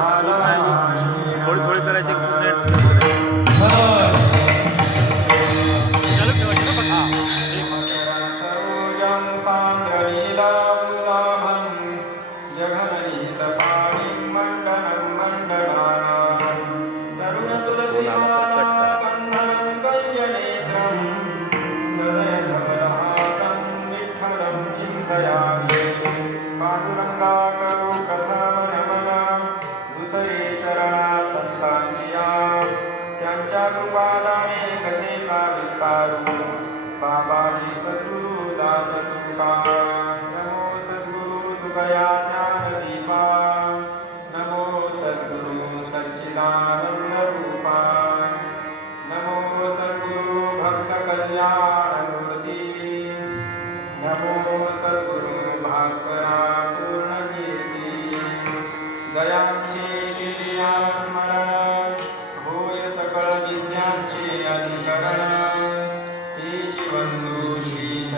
झाला आशी. थोडी थोडी करायची नेट चालू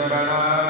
श्री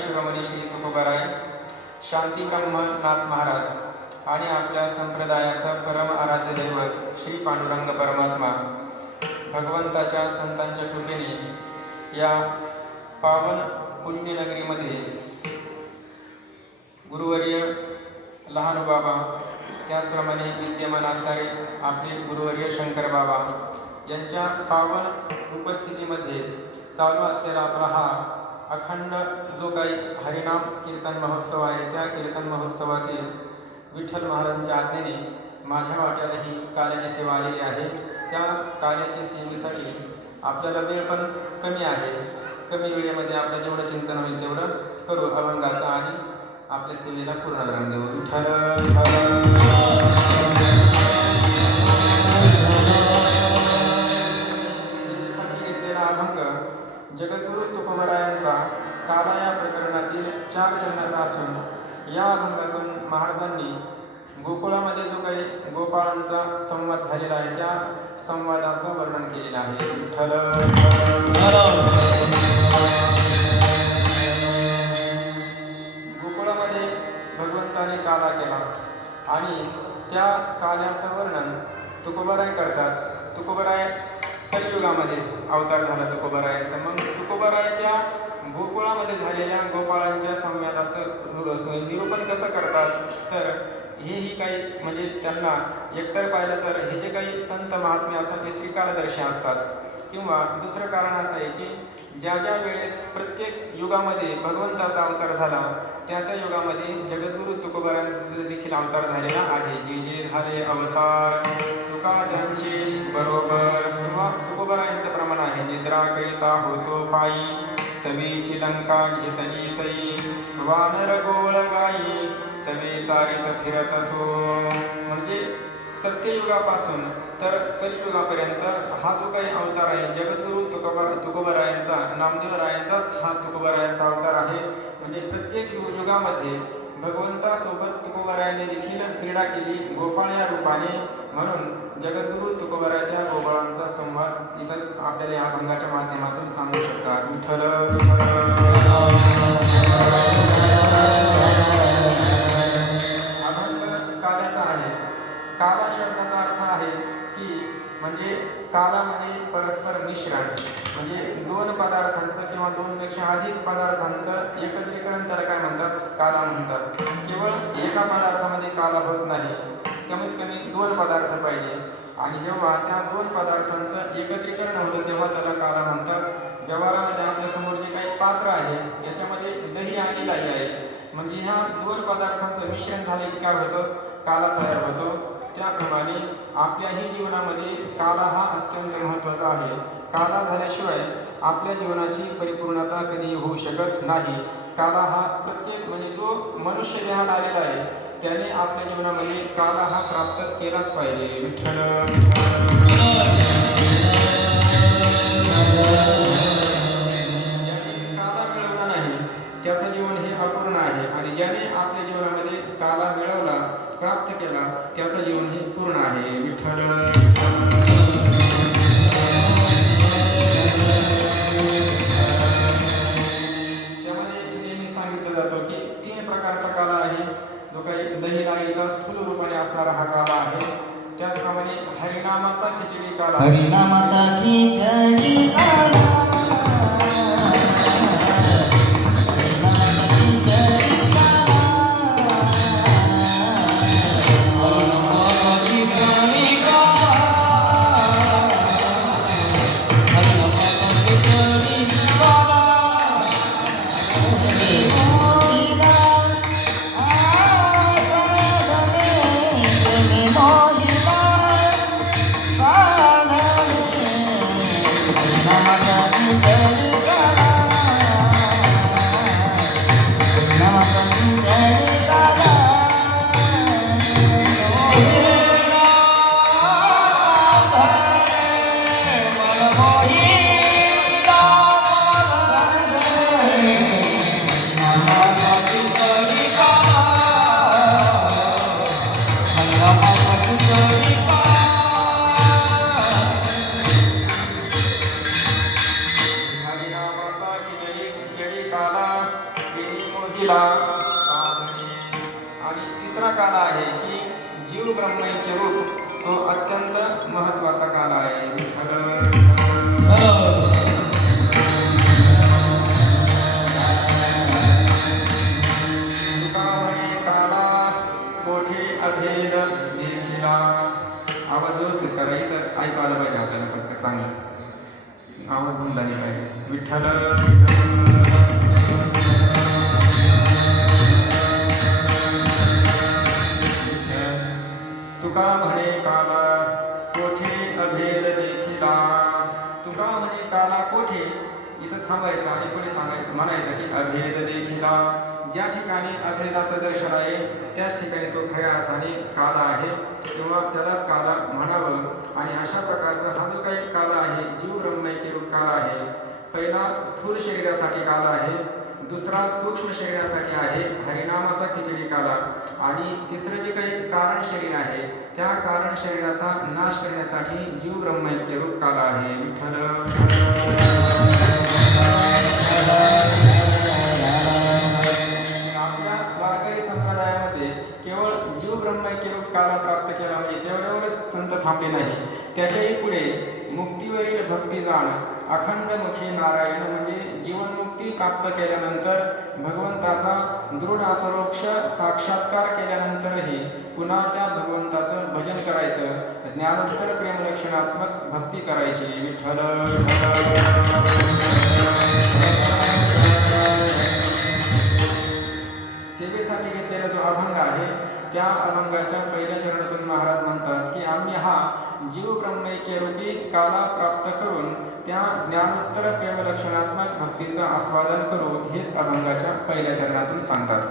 शिरोमणी श्री तुकोबाराय शांती ब्रह्मनाथ महाराज आणि आपल्या संप्रदायाचा परम आराध्य दैवत श्री पांडुरंग परमात्मा. भगवंताच्या संतांच्या कृपेने या पावन पुण्यनगरीमध्ये गुरुवर्य लहान बाबा त्याचप्रमाणे विद्यमान असणारे आपले गुरुवर्य शंकर बाबा यांच्या पावन उपस्थितीमध्ये चालू असलेला आपला हा अखंड जो काही हरिनाम कीर्तन महोत्सव आहे त्या कीर्तन महोत्सवातील विठ्ठल महाराजांच्या आज्ञेने माझ्या वाट्यालाही कार्याची सेवा आलेली आहे. त्या कार्याच्या सेवेसाठी आपल्याला वेळ पण कमी आहे. कमी वेळेमध्ये आपलं जेवढं चिंतन होईल तेवढं करू अभंगाचं आणि आपल्या सेवेला पूर्ण रंग देऊ. विठ्ठल जगद्गुरु तुकोबरायांचा काला या प्रकरणातील चार चरणाचा असून या अभंगातून महाराजांनी गोकुळामध्ये जो काही गोपाळांचा संवाद झालेला आहे त्या संवादाचं वर्णन केलेलं आहे. विठ्ठल गोकुळामध्ये भगवंताने काला केला आणि त्या काल्याचं वर्णन तुकोबराय करतात. तुकोबराय कलयुगामध्ये अवतार झाला तुकोबारायांचा. मग तुकोबरायच्या गोकुळामध्ये झालेल्या गोपाळांच्या संवादाचं नु- निरूपण कसं करतात? तर हेही काही म्हणजे त्यांना एकतर पाहिलं तर हे जे काही संत महात्मे असतात ते त्रिकालदर्शी असतात. किंवा दुसरं कारण असं आहे की ज्या ज्या वेळेस प्रत्येक युगामध्ये भगवंताचा अवतार झाला त्या त्या युगामध्ये जगद्गुरु तुकोबारांचा देखील अवतार झालेला आहे. जे जे झाले अवतार. तुका त्यांचे बरोबर किंवा तुकोबारा प्रमाण आहे. निद्रा करिता होतो पायी. सवीची लंका घेतली तई वानर गोळ गाई. सवे चारित फिरत असो. म्हणजे सत्ययुगापासून तर कलियुगापर्यंत हा जो काही अवतार आहे जगद्गुरु तुकोबा तुकोबरायांचा नामदेवरायांचाच हा तुकोबरायांचा अवतार आहे. म्हणजे प्रत्येक युगामध्ये भगवंतासोबत तुकोबरायांनी देखील क्रीडा केली. गोपाळ या रूपाने. म्हणून जगद्गुरु तुकोबराय त्या गोपाळांचा संवाद इथंच आपल्याला या भंगाच्या माध्यमातून सांगू शकतात. विठ्ठल अभंग काल्याचा आहे. काला शब्दाचा अर्थ आहे की म्हणजे काला म्हणजे परस्पर मिश्रण म्हणजे दोन पदार्थांचं किंवा दोनपेक्षा अधिक पदार्थांचं एकत्रीकरण त्याला काय म्हणतात? काला म्हणतात. केवळ एका पदार्थामध्ये काला होत नाही. कमीत कमी दोन पदार्थ पाहिजे. आणि जेव्हा त्या दोन पदार्थांचं एकत्रीकरण होतं तेव्हा त्याला काला म्हणतात. व्यवहारामध्ये आपल्यासमोर जे काही पात्र आहे याच्यामध्ये दही आणि लाई आहे. म्हणजे ह्या दोन पदार्थांचं मिश्रण झालं की काय होतं? काला तयार होतो. त्याप्रमाणे आपल्याही जीवनामध्ये काला हा अत्यंत महत्त्वाचा आहे. काला झाल्याशिवाय आपल्या जीवनाची परिपूर्णता कधी होऊ शकत नाही. काला हा प्रत्येक म्हणजे जो मनुष्य देहात आलेला आहे त्याने आपल्या जीवनामध्ये काला हा प्राप्त केलाच पाहिजे. विठ्ठल पूर्ण आहे विठ्ठल इथं थांबायचं आणि पुढे सांगायचं म्हणायचं की अभेद देखिला. ज्या ठिकाणी अभेदाचं दर्शन आहे त्याच ठिकाणी तो खऱ्या अर्थाने काला आहे. किंवा त्यालाच काला म्हणावं. आणि अशा प्रकारचा हा जो काही काला आहे जीव ब्रह्मैकी रूप काला आहे. पहिला स्थूल शरीरासाठी काला आहे. दुसरा सूक्ष्म शरीरासाठी आहे हरिनामाचा खिचडी काला. आणि तिसरं जे काही कारण शरीर आहे त्या कारण शरीराचा नाश करण्यासाठी जीव ब्रह्मैक्य रूप काला आहे. विठ्ठल. आपल्या वारकरी संप्रदायामध्ये केवळ जीव ब्रह्मैक्य रूप काला प्राप्त केला म्हणजे तेवढ्यावरच संत थांबले नाही. त्याच्याही पुढे मुक्तीवरील भक्ती जाण अखंड मुखी नारायण म्हणजे जीवनमुक्ती प्राप्त केल्यानंतर भगवंताचा दृढ अपरोक्ष साक्षात्कार केल्यानंतरही पुन्हा त्या भगवंताचं भजन करायचं. ज्ञानोत्तर प्रेमरक्षणात्मक भक्ती करायची. विठ्ठल सेवेसाठी घेतलेला जो अभंग आहे त्या अभंगाच्या पहिल्या चरणातून महाराज म्हणतात की आम्ही हा जीव ब्रह्मैक्य रूपी काला प्राप्त करून त्या ज्ञानोत्तर प्रेमलक्षणात्मक भक्तीचं आस्वादन करू. हेच अभंगाच्या पहिल्या चरणातून सांगतात.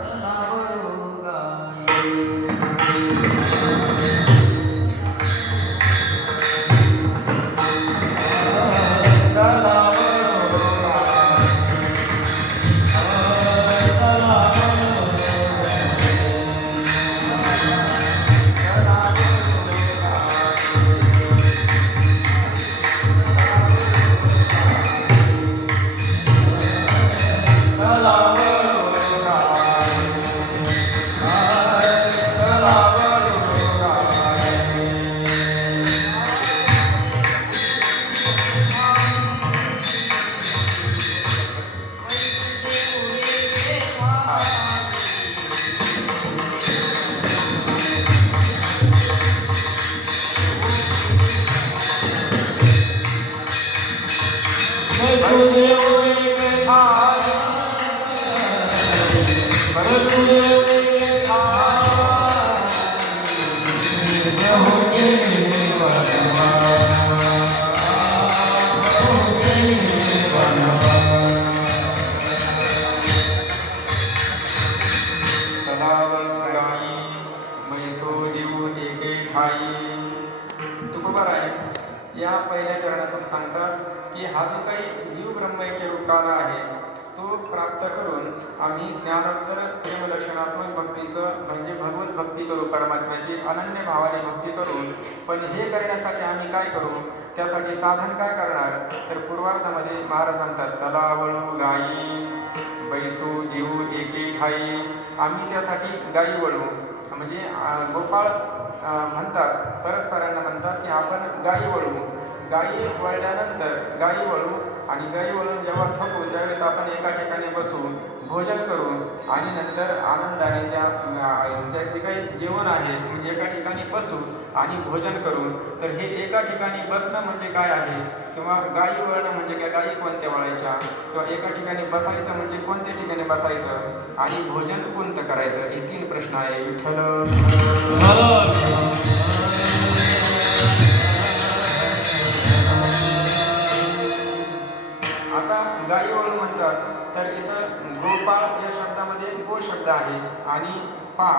या पहिल्या चरणातून सांगतात की हा जो काही जीव ब्रह्मैक्य आहे तो प्राप्त करून आम्ही ज्ञानोत्तर प्रेमलक्षणात्मक भक्तीचं म्हणजे भगवत भक्ती करू परमात्म्याची अनन्य भावाने भक्ती करून पण हे करण्यासाठी आम्ही काय करू? त्यासाठी साधन काय करणार? तर पूर्वार्धामध्ये महाराज म्हणतात चला वळू गाई बैसू जीव एके ठाई. आम्ही त्यासाठी गायी वळू. म्हणजे गोपाळ म्हणतात परस्परांना म्हणतात की आपण गायी वळू. गायी वळल्यानंतर गायी वळू आणि गाई वळून जेव्हा थकू त्यावेळेस आपण एका ठिकाणी बसू भोजन करून आणि नंतर आनंदाने त्या अं, जे काही जेवण आहे म्हणजे एका ठिकाणी बसू आणि भोजन करून तर हे एका ठिकाणी बसणं म्हणजे काय आहे? किंवा गायी वळणं म्हणजे काय? गायी कोणत्या वळायच्या? किंवा एका ठिकाणी बसायचं म्हणजे कोणत्या ठिकाणी बसायचं? आणि भोजन कोणतं करायचं? हे तीन प्रश्न आहे. विठ्ठल. तर इथं गोपाळ या शब्दामध्ये गो शब्द आहे आणि पा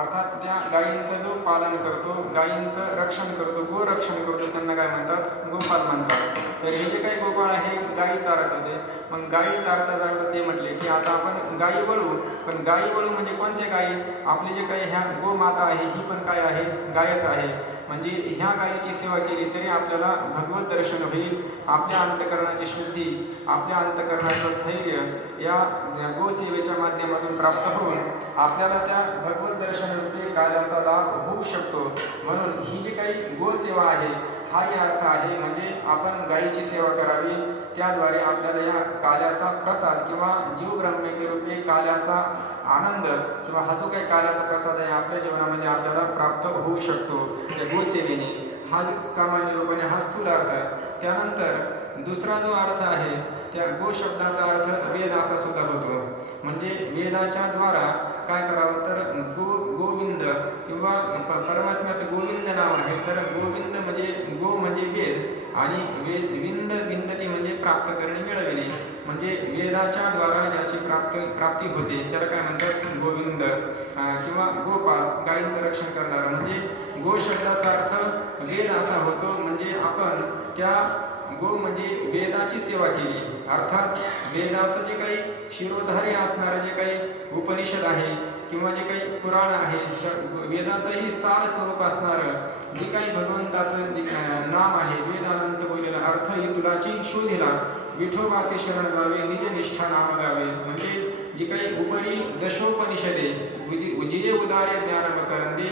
अर्थात त्या गायींचा जो पालन करतो गायींचं रक्षण करतो गो रक्षण करतो त्यांना काय म्हणतात? गोपाल म्हणतात. तर हे जे काही गोपाळ आहे गायी चारत होते मग गायी चारता चारता ते म्हटले की आता आपण गायी वळू पण गायी वळू म्हणजे कोणते गायी? आपली जे काही ह्या गोमाता आहे ही पण काय आहे? गायच आहे. म्हणजे ह्या गायीची सेवा केली तरी आपल्याला भगवत दर्शन होईल आपल्या अंतकरणाची शुद्धी आपल्या अंतकरणाचं स्थैर्य या गोसेवेच्या माध्यमातून प्राप्त होऊन आपल्याला त्या भगवत दर्शन रूपी कार्याचा लाभ होऊ शकतो. म्हणून ही जी काही गोसेवा आहे हाही अर्थ आहे म्हणजे आपण गायीची सेवा करावी त्याद्वारे आपल्याला या काल्याचा प्रसाद किंवा जीवब्रह्मेके रूपी काल्याचा आनंद किंवा हा जो काही काल्याचा प्रसाद आहे आपल्या जीवनामध्ये आपल्याला प्राप्त होऊ शकतो. या गोसेवेने हा जो सामान्य रूपाने हा स्थूल अर्थ आहे. त्यानंतर दुसरा जो अर्थ आहे त्या गो शब्दाचा अर्थ वेद असा सुद्धा होतो. म्हणजे वेदाच्या द्वारा काय करावं तर गो गोविंद किंवा परमात्म्याचं गोविंद नाव आहे. तर गोविंद म्हणजे गो म्हणजे वेद आणि वेद विंद विंदती म्हणजे प्राप्त करणे मिळविणे. म्हणजे वेदाच्या द्वारा ज्याची प्राप्त प्राप्ती होते त्याला काय म्हणतात? गोविंद. किंवा गोपाल गायींचं रक्षण करणारं. म्हणजे गो शब्दाचा अर्थ वेद असा होतो म्हणजे आपण त्या गो म्हणजे वेदाची सेवा केली. अर्थात वेदाचं जे काही शिरोधारी असणारं जे काही उपनिषद आहे किंवा जे काही पुराण आहे तर वेदाचंही सार स्वरूप असणारं जे काही भगवंताचं जे नाम आहे वेदानंत बोललेला अर्थ ही तुलाची शोधिला विठोबासी शरण जावे निज निष्ठा नाम गावे. म्हणजे जी काही उपरी दशोपनिषदे उजिये उदारे ज्ञान करंदे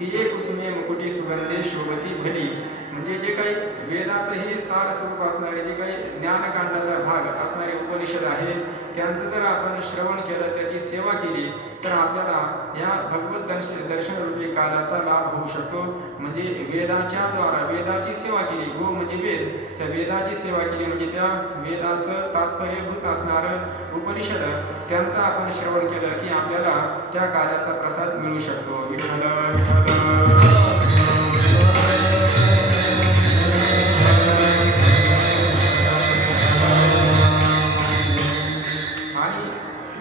तिये कुसुमे मुकुटी सुगंधे शोभती भली. म्हणजे जे काही वेदाचं हे सार स्वरूप असणारे जे काही ज्ञानकांडाचा भाग असणारे उपनिषद आहे त्यांचं जर आपण श्रवण केलं त्याची सेवा केली तर आपल्याला या भगवत दर्श दर्शनरूपी कालाचा लाभ होऊ शकतो. म्हणजे वेदाच्या द्वारा वेदाची सेवा केली गो म्हणजे वेद. त्या वेदाची सेवा केली म्हणजे त्या वेदाचं तात्पर्यभूत असणारं उपनिषद त्यांचं आपण श्रवण केलं की आपल्याला त्या कालाचा प्रसाद मिळू शकतो. विठ्ठल. आणि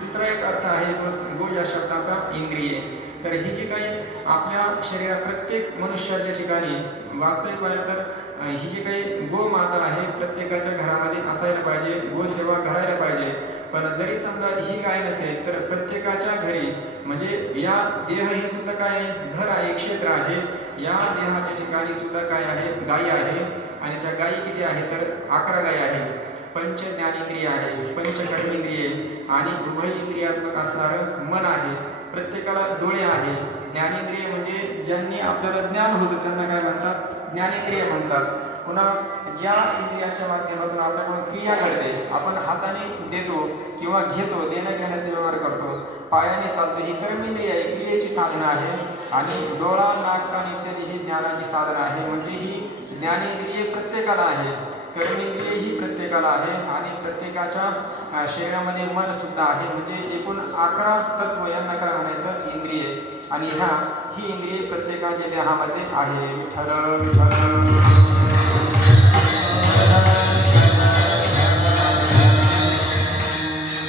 दुसरा एक अर्थ आहे गो या शब्दाचा इंद्रिय. तर ही जी काही आपल्या शरीरात प्रत्येक मनुष्याच्या ठिकाणी वास्तविक पाहिलं तर ही जी काही गोमाता आहे प्रत्येकाच्या घरामध्ये असायला पाहिजे गोसेवा घडायला पाहिजे. पण जरी समजा ही गाय नसेल तर प्रत्येकाच्या घरी म्हणजे या देह हे सुद्धा काय आहे? घर आहे क्षेत्र आहे. या देहाच्या ठिकाणी सुद्धा काय आहे? गायी आहे. आणि त्या गायी किती आहे? तर अकरा गायी आहे. पंच ज्ञानेंद्रिय आहे पंचकर्मेंद्रिय आणि उभय इंद्रियात्मक असणारं मन आहे. प्रत्येकाला डोळे आहे. ज्ञानेंद्रिय म्हणजे ज्यांनी आपल्याला ज्ञान होतं त्यांना काय म्हणतात? ज्ञानेंद्रिय म्हणतात. पुन्हा ज्या इंद्रियाच्या माध्यमातून आपल्याकडून क्रिया घडते आपण हाताने देतो किंवा घेतो देण्या घेण्याचा व्यवहार करतो. पायाने चालतो ही कर्मेंद्रिय आहे क्रियेची साधनं आहे. आणि डोळा नाक कान इत्यादी ही ज्ञानाची साधनं आहे. म्हणजे ही ज्ञानेंद्रिय प्रत्येकाला आहे. कर्मेंद्रिय ही प्रत्येकाला आहे आणि प्रत्येकाच्या शरीरामध्ये मन सुद्धा आहे. म्हणजे एकूण अकरा तत्व यांना काय म्हणायचं? इंद्रिय. आणि ह्या ही इंद्रिय प्रत्येकाच्या देहामध्ये आहे. विठ्ठल विठ्ठल.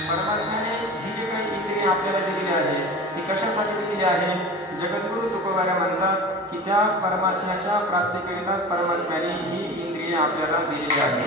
परमात्म्याने ही जी काही इंद्रिय आपल्याला दिलेली आहे ती कशासाठी दिलेली आहे? जगद्गुरु तुकोबाऱ्या म्हणतात की त्या परमात्म्याच्या प्राप्तीकरिताच परमात्म्याने ही इंद्रिय आपल्याला दिलेली आहे.